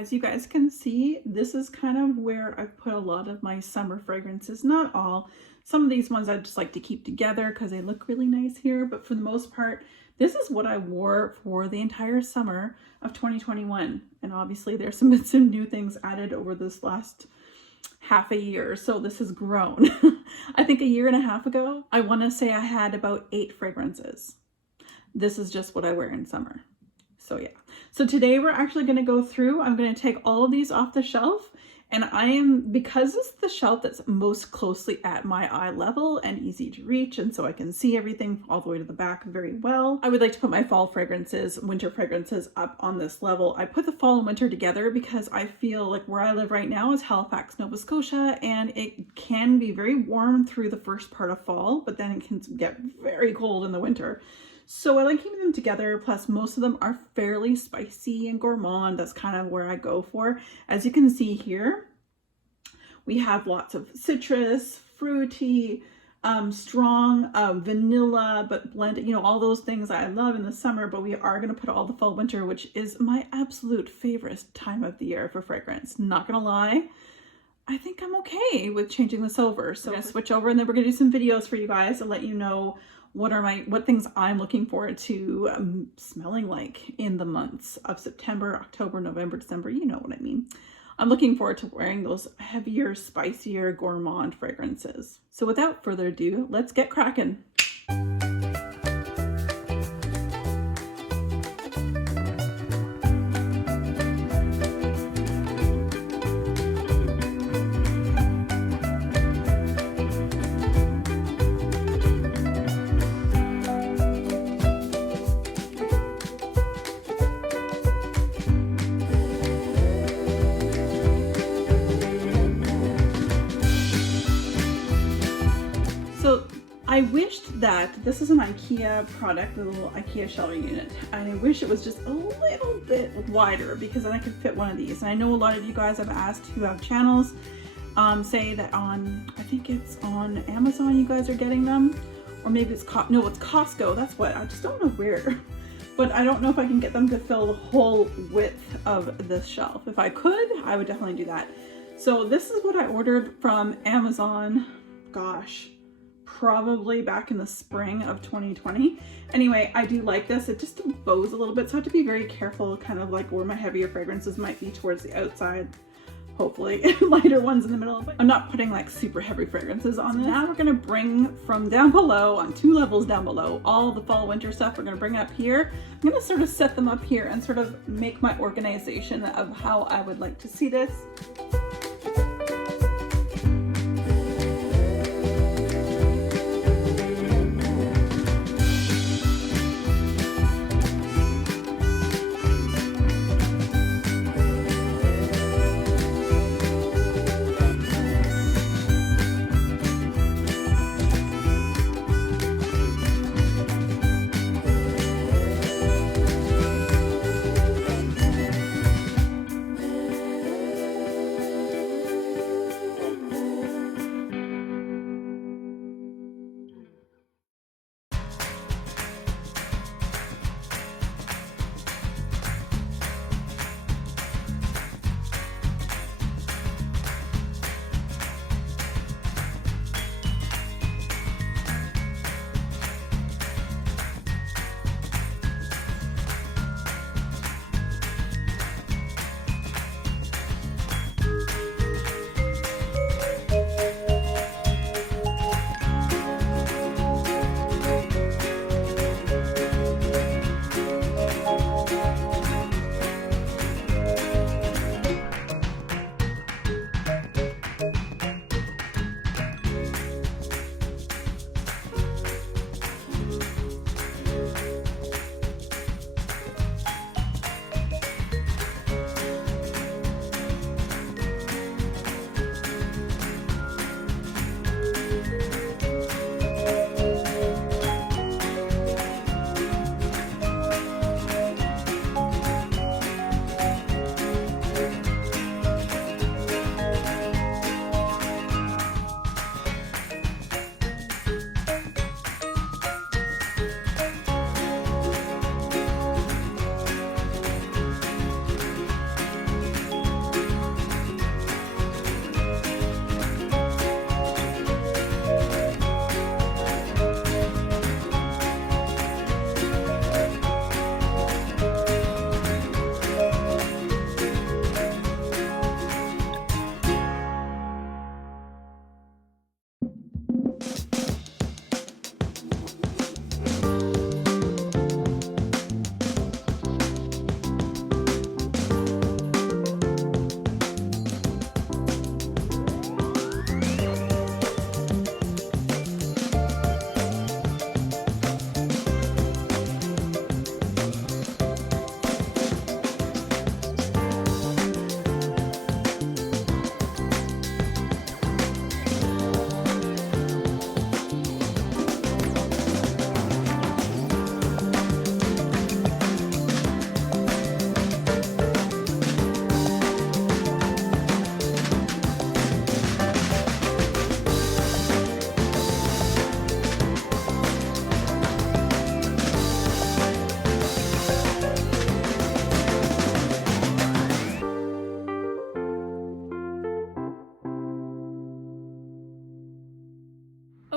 as you guys can see, this is kind of where I've put a lot of my summer fragrances. Not all. Some of these ones I just like to keep together because they look really nice here. But for the most part, this is what I wore for the entire summer of 2021. And obviously there's been some new things added over this last half a year. So this has grown. I think a year and a half ago, I want to say I had about 8 fragrances. This is just what I wear in summer. So yeah. So today we're actually going to go through, I'm going to take all of these off the shelf, and because this is the shelf that's most closely at my eye level and easy to reach, and so I can see everything all the way to the back very well, I would like to put my fall fragrances, winter fragrances up on this level. I put the fall and winter together because I feel like where I live right now is Halifax, Nova Scotia, and it can be very warm through the first part of fall, but then it can get very cold in the winter. So I like keeping them together, plus most of them are fairly spicy and gourmand. That's kind of where I go for. As you can see here, we have lots of citrus, fruity, strong, vanilla, but blended, you know, all those things I love in the summer, but we are going to put all the fall winter, which is my absolute favorite time of the year for fragrance. Not going to lie. I think I'm okay with changing this over. So I'm going to switch over and then we're going to do some videos for you guys and let you know what things I'm looking forward to smelling like in the months of September, October, November, December. You know what I mean. I'm looking forward to wearing those heavier, spicier, gourmand fragrances. So without further ado, let's get cracking. So I wished that this is an IKEA product, the little IKEA shelving unit. I wish it was just a little bit wider because then I could fit one of these. And I know a lot of you guys have asked who have channels, say that on, I think it's on Amazon you guys are getting them, or maybe it's no, it's Costco. That's what, I just don't know where. But I don't know if I can get them to fill the whole width of this shelf. If I could, I would definitely do that. So this is what I ordered from Amazon, gosh, probably back in the spring of 2020. Anyway, I do like this. It just bows a little bit, so I have to be very careful, kind of like where my heavier fragrances might be towards the outside. Hopefully lighter ones in the middle, but I'm not putting like super heavy fragrances on this. Now we're gonna bring from down below, on 2 levels down below, all the fall winter stuff we're gonna bring up here. I'm gonna sort of set them up here and sort of make my organization of how I would like to see this.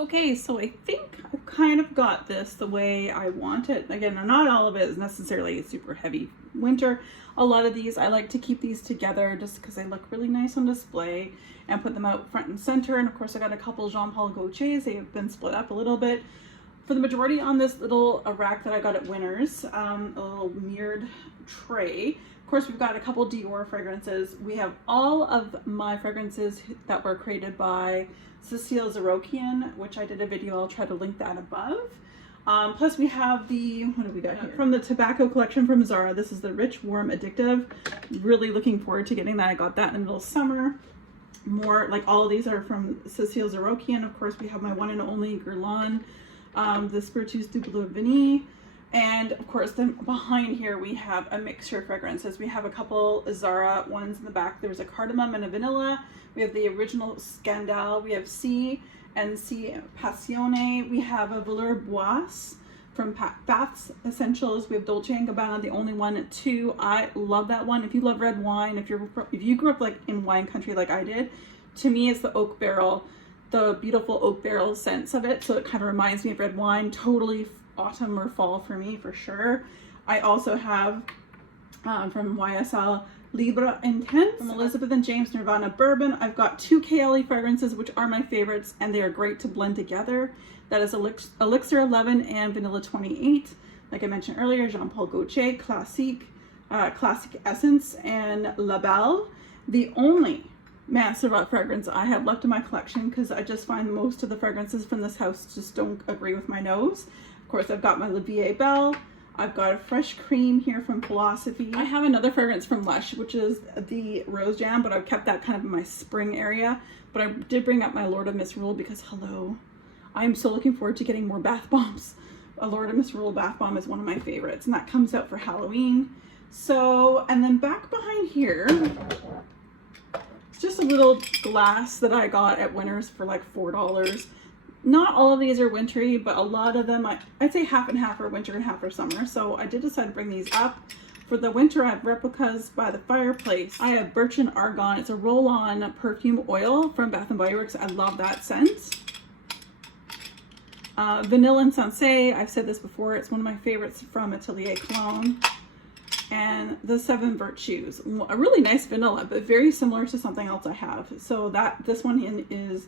Okay, so I think I've kind of got this the way I want it. Again, not all of it is necessarily super heavy winter. A lot of these, I like to keep these together just because they look really nice on display and put them out front and center. And of course I got a couple Jean Paul Gaultiers. They have been split up a little bit. For the majority on this little rack that I got at Winners, a little mirrored tray. Of course, we've got a couple Dior fragrances. We have all of my fragrances that were created by Cecile Zarokian, which I did a video. I'll try to link that above. Plus we have the, what do we got here? From the tobacco collection from Zara. This is the Rich, Warm, Addictive. Really looking forward to getting that. I got that in the middle of summer. More, like all of these are from Cecile Zarokian. Of course, we have my one and only Guerlain, the Spiritueuse du Bleu Venice. And of course, then behind here we have a mixture of fragrances. We have a couple Zara ones in the back. There's a cardamom and a vanilla. We have the original Scandale. We have C and C Passione. We have a Velour Boisse from Baths Essentials. We have Dolce & Gabbana, the only one too. I love that one. If you love red wine, if you grew up like in wine country like I did, to me it's the oak barrel, the beautiful oak barrel sense of it. So it kind of reminds me of red wine. Totally autumn or fall for me for sure. I also have from YSL Libre Intense, from Elizabeth and James Nirvana Bourbon. I've got two KLE fragrances which are my favorites and they are great to blend together. That is Elixir 11 and Vanilla 28. Like I mentioned earlier, Jean Paul Gaultier, Classique, Classic Essence, and La Belle. The only Mattress fragrance I have left in my collection because I just find most of the fragrances from this house just don't agree with my nose. Of course, I've got my La Vie Belle. I've got a fresh cream here from Philosophy. I have another fragrance from Lush, which is the Rose Jam, but I've kept that kind of in my spring area. But I did bring up my Lord of Misrule because, hello, I'm so looking forward to getting more bath bombs. A Lord of Misrule bath bomb is one of my favorites, and that comes out for Halloween. So, and then back behind here, it's just a little glass that I got at Winners for like $4. Not all of these are wintry, but a lot of them, I'd say half and half are winter and half are summer. So I did decide to bring these up. For the winter, I have Replicas by the Fireplace. I have Birch and Argan. It's a roll-on perfume oil from Bath & Body Works. I love that scent. Vanilla and Sensei. I've said this before. It's one of my favorites from Atelier Cologne. And the Seven Virtues. A really nice vanilla, but very similar to something else I have. So this one is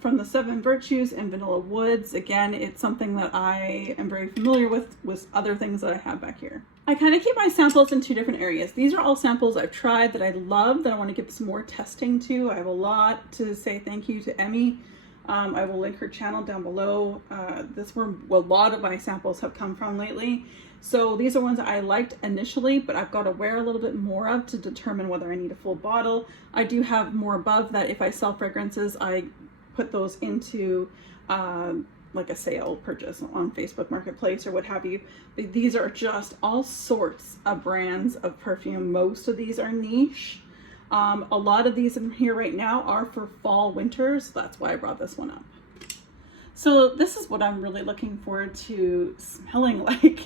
from the Seven Virtues and Vanilla Woods. Again, it's something that I am very familiar with other things that I have back here. I kind of keep my samples in two different areas. These are all samples I've tried that I love, that I want to give some more testing to. I have a lot to say thank you to Emmy. I will link her channel down below. This is where a lot of my samples have come from lately. So these are ones that I liked initially, but I've got to wear a little bit more of to determine whether I need a full bottle. I do have more above that. If I sell fragrances, I put those into like a sale purchase on Facebook Marketplace or what have you. But these are just all sorts of brands of perfume. Most of these are niche. A lot of these in here right now are for fall, winter, so that's why I brought this one up. So this is what I'm really looking forward to smelling like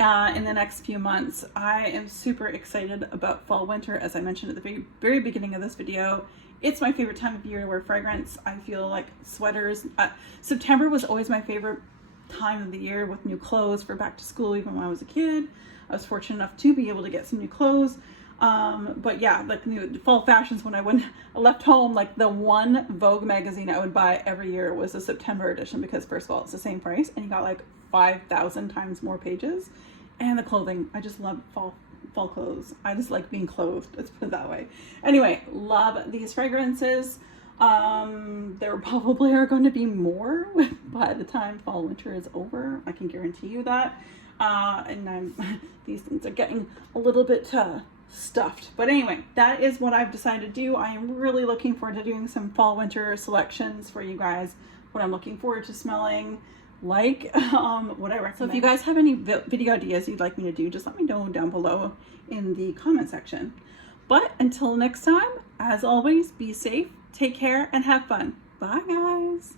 in the next few months. I am super excited about fall, winter. As I mentioned at the very beginning of this video, it's my favorite time of year to wear fragrance. I feel like sweaters. September was always my favorite time of the year with new clothes for back to school. Even when I was a kid, I was fortunate enough to be able to get some new clothes. But yeah, like new fall fashions, when I left home, like the one Vogue magazine I would buy every year was the September edition, because first of all, it's the same price and you got like 5,000 times more pages. And the clothing, I just love fall clothes. I just like being clothed, let's put it that way. Anyway, love these fragrances. There probably are going to be more by the time fall winter is over. I can guarantee you that. And these things are getting a little bit stuffed. But anyway, that is what I've decided to do. I am really looking forward to doing some fall winter selections for you guys, what I'm looking forward to smelling like, what I recommend. So if you guys have any video ideas you'd like me to do, just let me know down below in the comment section. But until next time, as always, be safe, take care, and have fun. Bye guys.